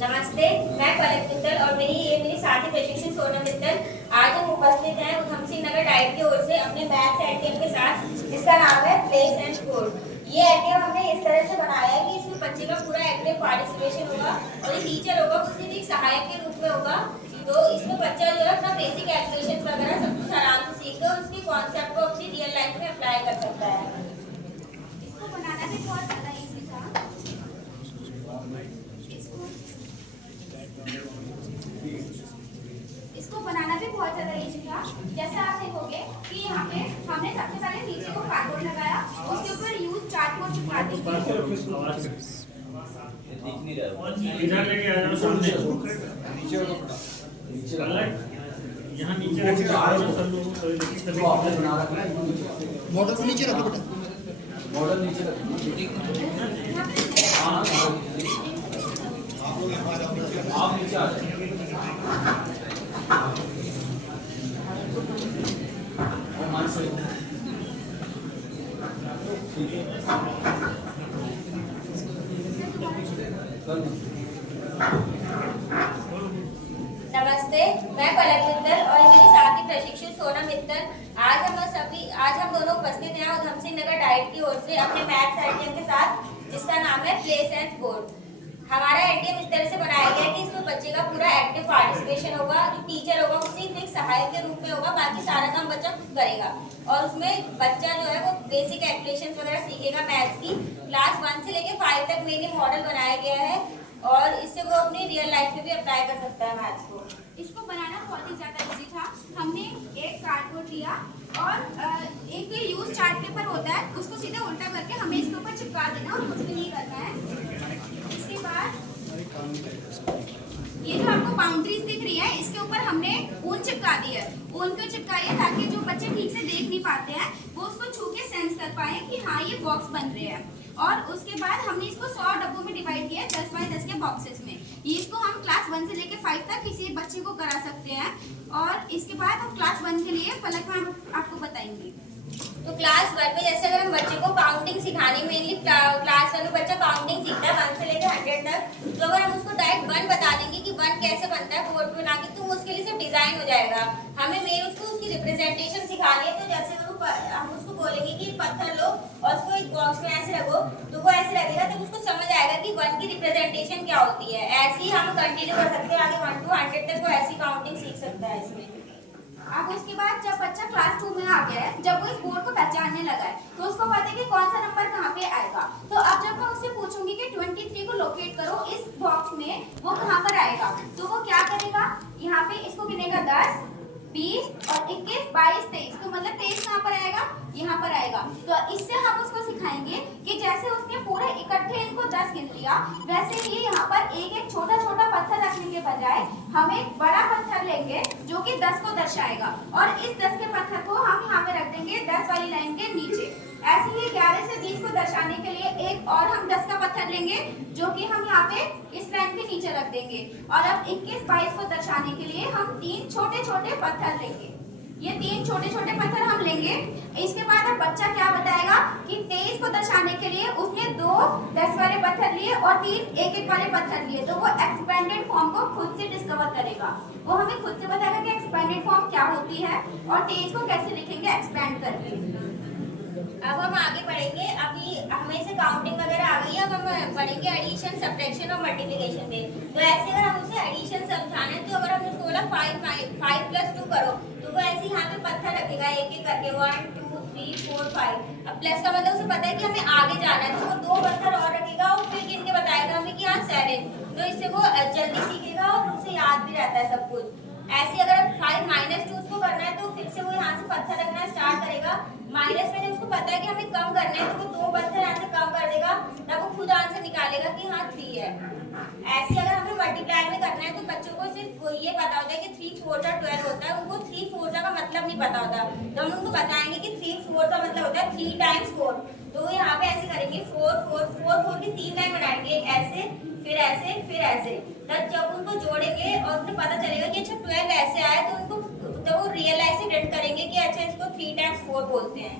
नमस्ते, मैं पलक मित्तल और मेरी साथी प्रशिक्षक सोनम मित्तल। आज हम उपस्थित हैं उधम सिंह नगर डाइट की ओर से अपने मैथ्स एटीएम के साथ, जिसका नाम है प्लेस एंड स्कोर। ये एटीएम हमने इस तरह से बनाया है कि इसमें बच्चे का पूरा एक्टिव पार्टिसिपेशन होगा और ये टीचर होगा वो सिर्फ एक सहायक के रूप में होगा। तो इसमें बच्चा जो है अपना बेसिक कैलकुलेशन वगैरह सब कुछ आराम से सीख कर उसके कॉन्सेप्ट को अपनी रियल लाइफ में अप्लाई कर सकता है। इसको बनाना भी बहुत ज़्यादा ईजी था। इसको बनाना भी बहुत ज़्यादा ईजी था। जैसा आप देखोगे कि यहाँ पे हमने सबसे पहले नीचे को कार्डबोर्ड लगाया, उसके ऊपर यूज चार्ट को चिपका दी। इधर लेके आ जाओ सामने यहाँ नीचे मॉडल को नीचे रखो बेटा। मॉडल नीचे रखो। आप नीचे आ जाओ। नमस्ते, मैं पलक मित्तल और मेरी साथी प्रशिक्षक सोनम मित्तल। आज हम दोनों उपस्थित हैं उधम सिंह नगर डाइट की ओर से अपने मैथ्स एटीएम के साथ, जिसका नाम है प्लेस एंड स्कोर। हमारा एटीएम इस तरह से बनाया गया है कि इसमें बच्चे का पूरा एक्टिव पार्टिसिपेशन होगा। जो टीचर होगा वो सिर्फ एक सहायक के रूप में होगा, बाकी सारा काम बच्चा खुद करेगा। और उसमें बच्चा जो है वो बेसिक कैलकुलेशन वगैरह सीखेगा मैथ्स की। क्लास 1 से लेकर 5 तक मेनली मॉडल बनाया गया है और इससे वो अपनी रियल लाइफ में भी अप्लाई कर सकता है मैथ्स को। इसको बनाना बहुत ही ज़्यादा ईजी था। हमने एक कार्डबोर्ड लिया और एक यूज चार्ट पेपर होता है, उसको सीधे उल्टा करके हमें इसके ऊपर चिपका देना और कुछ भी नहीं करना है। इसके बाद ये जो आपको बाउंड्रीज दिख रही है, इसके ऊपर हमने ऊन चिपका दी है। ऊन क्यों चिपकाई है? ताकि जो बच्चे ठीक से देख नहीं पाते हैं वो उसको छू के सेंस कर पाए कि हाँ ये बॉक्स बन रहे हैं। और उसके बाद हमने इसको 100 डब्बों में डिवाइड किया है, 10 बाय 10 के बॉक्सेस में। इसको हम क्लास 1 से लेकर 5 तक किसी बच्चे को करा सकते हैं। और इसके बाद हम क्लास 1 के लिए पलक मैम आपको बताएंगे। तो क्लास 1 में जैसे अगर हम बच्चे को काउंटिंग सिखानी, मेनली क्लास 1 में बच्चा काउंटिंग सीखता है 1 से लेकर 100 तक। तो अगर हम उसको डायरेक्ट 1 बता देंगे कि 1 कैसे बनता है बोर्ड पे बना के, तो उसके लिए सिर्फ डिजाइन हो जाएगा। हमें मेन उसको उसकी रिप्रेजेंटेशन सिखानी है। तो जैसे हम उसको बोलेंगे कि पत्थर लो और उसको एक बॉक्स में ऐसे रखो, तो वो ऐसे रखेगा तो उसको समझ आएगा कि 1 की रिप्रेजेंटेशन क्या होती है। ऐसे ही हम कंटिन्यू कर सकते हैं, आगे 1 to 100 तक वो ऐसी काउंटिंग सीख सकता है इसमें। अब उसके बाद जब बच्चा क्लास 2 में आ गया है, जब वो इस बोर्ड को पहचानने लगा है, तो उसको पता है कि कौन सा नंबर कहाँ पे आएगा। तो अब जब मैं उससे पूछूंगी कि 23 को लोकेट करो इस बॉक्स में, वो कहाँ पर आएगा, तो वो क्या करेगा, यहाँ पे इसको गिनेगा 10, 20 और 21, 22, 23। तो मतलब 23 कहाँ पर आएगा, यहाँ पर आएगा। तो इससे हम उसको सिखाएंगे कि जैसे उसने पूरे इकट्ठे इनको 10 गिन लिया, वैसे ही यहाँ पर एक एक छोटा छोटा पत्थर रखने के बजाय हम एक बड़ा पत्थर लेंगे जो कि 10 को दर्शाएगा। और इस 10 के पत्थर को हम यहाँ पे रख देंगे 10 वाली लाइन के नीचे। ऐसे ही 11 से 20 को दर्शाने के लिए एक और हम 10 का पत्थर लेंगे जो कि हम यहाँ पे इस लाइन के नीचे रख देंगे। और अब 21, 22 को दर्शाने के लिए हम 3 छोटे छोटे पत्थर लेंगे। ये 3 छोटे छोटे पत्थर हम लेंगे। इसके बाद अब बच्चा क्या बताएगा कि 23 को दर्शाने के लिए उसने 2 10 वाले पत्थर लिए और 3 1-1 वाले पत्थर लिए। तो वो एक्सपेंडेड फॉर्म को खुद से डिस्कवर करेगा। वो हमें खुद से बताएगा कि एक्सपेंडेड फॉर्म क्या होती है और 23 को कैसे लिखेंगे एक्सपेंड करके। अब हम आगे बढ़ेंगे। अभी हमें से काउंटिंग वगैरह आ गई है, अब हम पढ़ेंगे एडिशन, सब्ट्रैक्शन और मल्टीप्लिकेशन पे। तो ऐसे अगर हम उसे एडिशन समझाना है, तो अगर हमने उसको बोला 5 + 2 करो, तो वो ऐसे यहाँ पे पत्थर रखेगा एक एक करके 1 2 3 4 5। अब प्लस का मतलब उसे पता है कि हमें आगे जाना है, तो वो 2 पत्थर और रखेगा और फिर गिन के बताएगा हमें कि हाँ 7। तो इससे वो जल्दी सीखेगा और उसे याद भी रहता है सब कुछ। ऐसे अगर 5 - 2 उसको करना है, तो फिर से वो यहाँ से पत्थर रखना स्टार्ट करेगा। माइनस में जब उसको पता है कि हमें कम करना है, तो वो 2 पत्थर यहाँ से कम कर देगा, तब वो खुद आंसर निकालेगा कि हाँ 3 है। ऐसे अगर हमें मल्टीप्लाई में करना है, तो बच्चों को सिर्फ ये पता होता है कि 3 4 12 होता है, उनको 3 4 का मतलब नहीं पता होता। तो हम उनको बताएंगे कि 3 4 का मतलब होता है 3 × 4। तो वो यहाँ पे ऐसे करेंगे 4 4 4 4 की 3 लाइन बनाएंगे, ऐसे फिर ऐसे फिर ऐसे। तब जब उनको जोड़ेंगे और उन्हें पता चलेगा कि अच्छा 12 ऐसे आया, तो उनको तो वो रियलाइज करेंगे कि अच्छा इसको 3 × 4 बोलते हैं।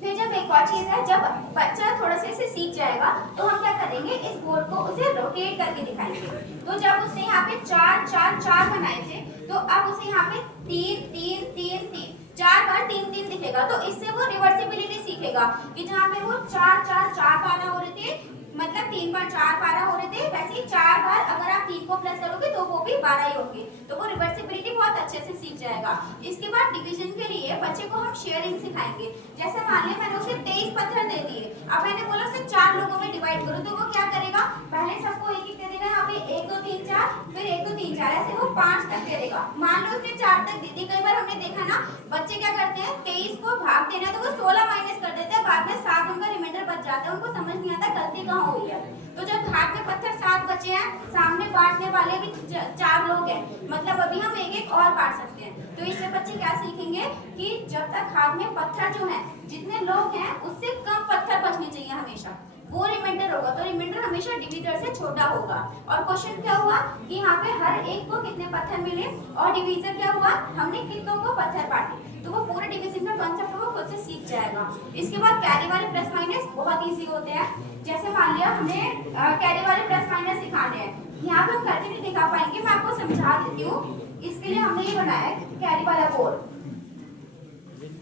फिर जब एक और चीज है, जब बच्चा थोड़ा सा इसे सीख जाएगा तो हम क्या करेंगे, इस बोर्ड को उसे रोटेट करके दिखाएंगे। तो जब उसने यहाँ पे 4 4 4 बनाए थे, तो अब उसे यहाँ पे 3 3 3 3 4 बार 3 3 दिखेगा। तो इससे वो रिवर्सिबिलिटी सीखेगा कि जहाँ पे वो 4 4 4 पारा हो रहे थे, मतलब 3 बार 4 पारा हो रहे थे, वैसे ही 4 बार अगर आप 3 को प्लस करोगे तो वो भी 12 ही होंगे। तो वो रिवर्सिबिलिटी बहुत अच्छे से सीख जाएगा। इसके बाद डिवीजन के लिए बच्चे को हम शेयरिंग सिखाएंगे। जैसे मान लिया मैंने उसे 23 पत्थर दे दिए, अब मैंने बोला उसे 4 लोगों में डिवाइड करो, तो वो क्या करेगा, पहले सबको एक एक दे देगा, यहाँ पे 1 2 3 4, फिर 1 2 3 4, ऐसे वो 5 तक दे देगा। मान लो उसने 4 तक दे दी। कई बार हमने देखा ना, बच्चे क्या करते हैं, 23 को भाग देना तो वो 16 माइनस कर देते हैं, बाद में 7 उनका रिमाइंडर बच जाता है, उनको समझ नहीं आता गलती कहाँ हुई है। तो जब हाथ में पत्थर 7 बचे हैं, सामने बांटने वाले भी 4 लोग हैं, मतलब अभी हम एक एक और बांट सकते हैं। तो इससे बच्चे क्या सीखेंगे कि जब तक हाथ में पत्थर जो है, जितने लोग हैं उससे कम पत्थर बचने चाहिए हमेशा, वो रिमाइंडर होगा। तो रिमाइंडर हमेशा डिविजर से छोटा होगा। और क्वेश्चन क्या हुआ कि यहाँ पे हर एक को कितने पत्थर मिले, और डिवीजन क्या हुआ, हमने कितनों को पत्थर बांटे। तो वो पूरे डिवीजन का कॉन्सेप्ट वो खुद से सीख जाएगा। इसके बाद कैरी वाले प्लस माइनस बहुत इजी होते हैं। जैसे मान लिया हमें कैरी वाले प्लस माइनस सिखाने हैं, यहाँ पे हम करके नहीं दिखा पाएंगे, मैं आपको समझा देती हूँ। इसके लिए हमने ये बनाया है कैरी वाला बोर्ड।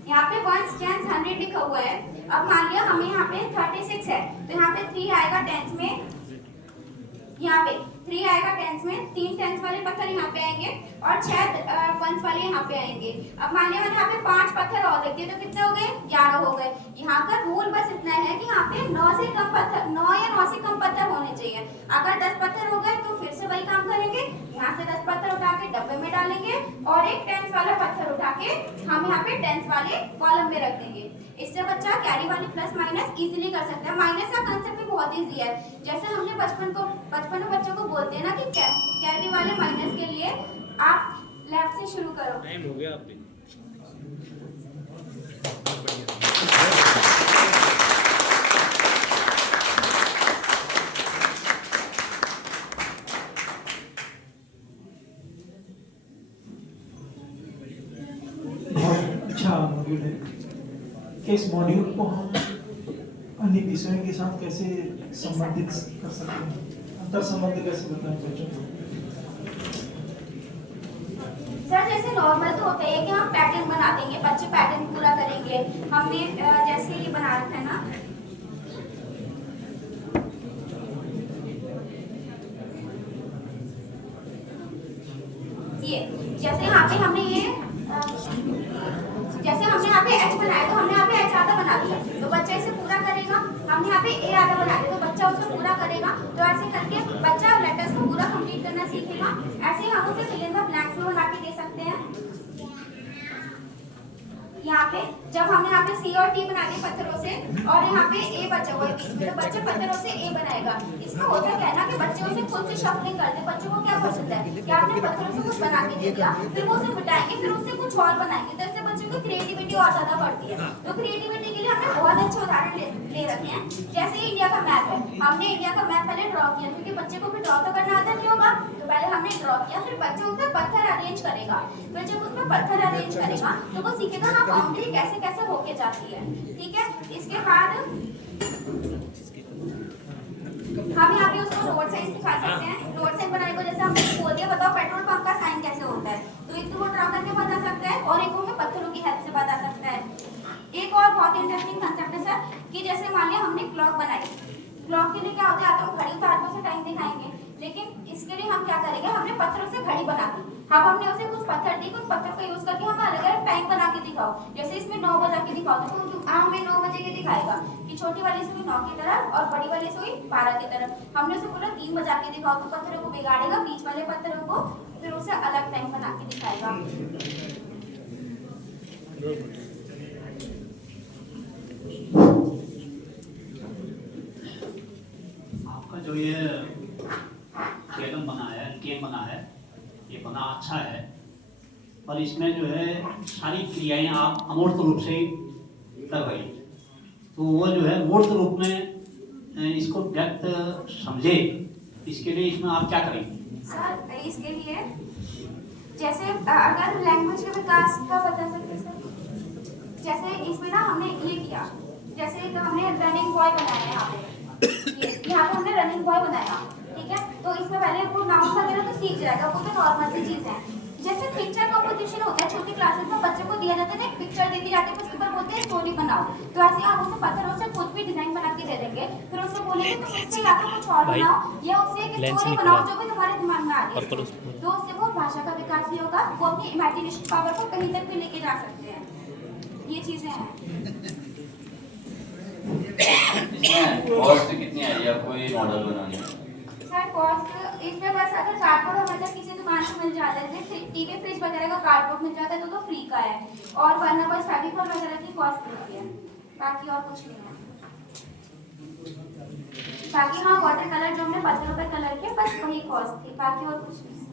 यहाँ पे 1 10 100 लिखा हुआ है। अब मान लिया हमें यहाँ पे 36 है, तो यहाँ पे 3 आएगा टेंस में, यहाँ पे 3 आएगा टेंस में, 3 टेंस वाले पत्थर यहाँ पे आएंगे और 6 वंस वाले यहाँ पे आएंगे। अब मान लिया मैंने यहाँ पे 5 पत्थर और रख दिए, तो कितने हो गए, 11 हो गए। यहाँ का रूल बस इतना है कि यहाँ पे 9 से कम पत्थर, 9 या 9 से कम पत्थर होने चाहिए। अगर 10 पत्थर हो गए तो फिर से वही काम करेंगे, यहाँ से 10 पत्थर उठा के डब्बे में डालेंगे और एक टेंस वाला पत्थर उठा के हम यहाँ पे टेंस वाले कॉलम में रख देंगे। इससे बच्चा कैरी वाली प्लस माइनस इजीली कर सकता है। माइनस का कांसेप्ट भी बहुत इजी है। जैसे हमने बचपन में बच्चों को बोलते हैं ना कि कैरी वाले माइनस के लिए आप लेफ्ट से शुरू करो। टाइम हो गया आपके। अच्छा मॉड्यूल है कि इस मॉड्यूल को हम अन्य विषयों के साथ कैसे संबंधित कर सकते हैं, अंतर संबंध कैसे बताएं बच्चों को। सर जैसे नॉर्मल तो होता है कि हम पैटर्न बना देंगे, बच्चे पैटर्न पूरा करेंगे। हमने जैसे ये बना रखा है ना, ये जैसे यहाँ पे हमने ये जैसे हमने यहाँ पे एच बनाया, तो हमने यहाँ पे एच आधा बना दिया, तो बच्चा इसे पूरा करेगा। हमने यहाँ पे ए आधा बना दिया, तो बच्चा उसे पूरा करेगा। तो ऐसे करके बच्चा लेटर्स को पूरा कंप्लीट करना सीखेगा। ऐसे ही हम उसे फिल इन द ब्लैंक्स में बना के दे सकते हैं। यहाँ पे जब हमने यहाँ पे सी और टी बना दिए पत्थरों से, और यहाँ पे ए बचा हुआ है बीच में, तो बच्चे पत्थरों से ए बनाएगा। इसमें होता क्या है ना कि बच्चे उसे खुद से शफलिंग करते हैं। बच्चों को क्या पसंद है कि आपने पत्थरों से कुछ बना के दे दिया, फिर वो उसे मिटाएंगे, फिर उससे कुछ और बनाएंगे। तो इससे बच्चों की क्रिएटिविटी और ज्यादा बढ़ती है। तो क्रिएटिविटी के लिए हमने बहुत अच्छे उदाहरण ले रखे हैं। जैसे इंडिया का मैप है, हमने इंडिया का मैप पहले ड्रॉ किया, क्योंकि बच्चे को भी ड्रॉ तो करना आता नहीं होगा। तो पहले हमने ड्रॉ किया, फिर बच्चा उसमें पत्थर अरेंज करेगा। फिर जब उसमें पत्थर अरेंज करेगा तो वो सीखेगा हाँ बाउंड्री कैसे कैसे होके जाती है। ठीक है, इसके बाद हम यहाँ पे उसको रोड साइन सिखा सकते हैं। रोड साइन बनाने को जैसे हमने बोल दिया, बताओ पेट्रोल पंप का साइन कैसे होता है। तो एक तो वो ड्रॉ करके बता सकता है, और एक वो हमें पत्थरों की हेल्प से बता सकता है। एक और बहुत इंटरेस्टिंग कंसेप्ट है सर कि जैसे मान लिया हमने क्लॉक बनाई, क्लॉक के लिए क्या होता है, तो घड़ी उतार से टाइम दिखाएंगे, लेकिन इसके लिए हम क्या करेंगे, हमने पत्थरों से घड़ी बना दी। अब हमने उसे कुछ पत्थर दी, कुछ पत्थर का यूज करके हम अलग अलग टाइम बना के दिखाओ। जैसे इसमें 9 बजा के दिखाओ, तो हमें 9 बजे के दिखाएगा कि छोटी वाली से हुई 9 की तरफ और बड़ी वाली से हुई 12 की तरफ। हमने उसे बोला 3 बजा के दिखाओ, तो पत्थरों को बिगाड़ेगा, बीच वाले पत्थरों को फिर उसे अलग टाइम बना के दिखाएगा। आपका जो ये गेम बना है ये बना अच्छा है, पर इसमें जो है सारी क्रियाएं आप अमूर्त रूप से कर रही, तो वो जो है मूर्त रूप में इसको व्यक्त समझे, इसके लिए इसमें आप क्या करेंगे? सर इसके लिए जैसे अगर लैंग्वेज के विकास का बता सकते सर, जैसे इसमें ना हमने ये किया जैसे कि हमने रनिंग बॉय बनाया है यहाँ पे, यहाँ पे हमने रनिंग बॉय बनाया, ठीक है। तो इसमें पहले वो नाउन वगैरह तो सीख जाएगा, वो तो नॉर्मल सी चीज़ है। जैसे पिक्चर कंपोजिशन होता है छोटी क्लासेस में, बच्चों को दिया जाता है ना, एक पिक्चर देती जाती है, उसके ऊपर बोलते हैं स्टोरी बनाओ। तो ऐसे आप उसे पत्थरों से खुद भी डिजाइन बना के दे देंगे, फिर उससे बोलेंगे तुम इससे या तो कुछ और बनाओ या उससे एक स्टोरी बनाओ जो भी तुम्हारे दिमाग में आ रही है। तो उससे वो भाषा का विकास भी होगा, वो अपनी इमेजिनेशन पावर को कहीं तक भी लेके जा सकते हैं। ये चीजें हैं। इसमें कॉस्ट कितनी आ रही है आपको ये मॉडल बनाने में? सर कॉस्ट इसमें बस अगर कार्डबोर्ड हमें किसी दुकान से मिल जाता है, जैसे टीवी फ्रिज वगैरह का कार्डबोर्ड मिल जाता है तो फ्री का है, और वरना बस फेविकॉल वगैरह की कॉस्ट होती है, बाकी और कुछ नहीं है। बाकी हाँ वाटर कलर जो हमने पत्थरों पर कलर किया बस वही कॉस्ट थी, बाकी और कुछ नहीं है।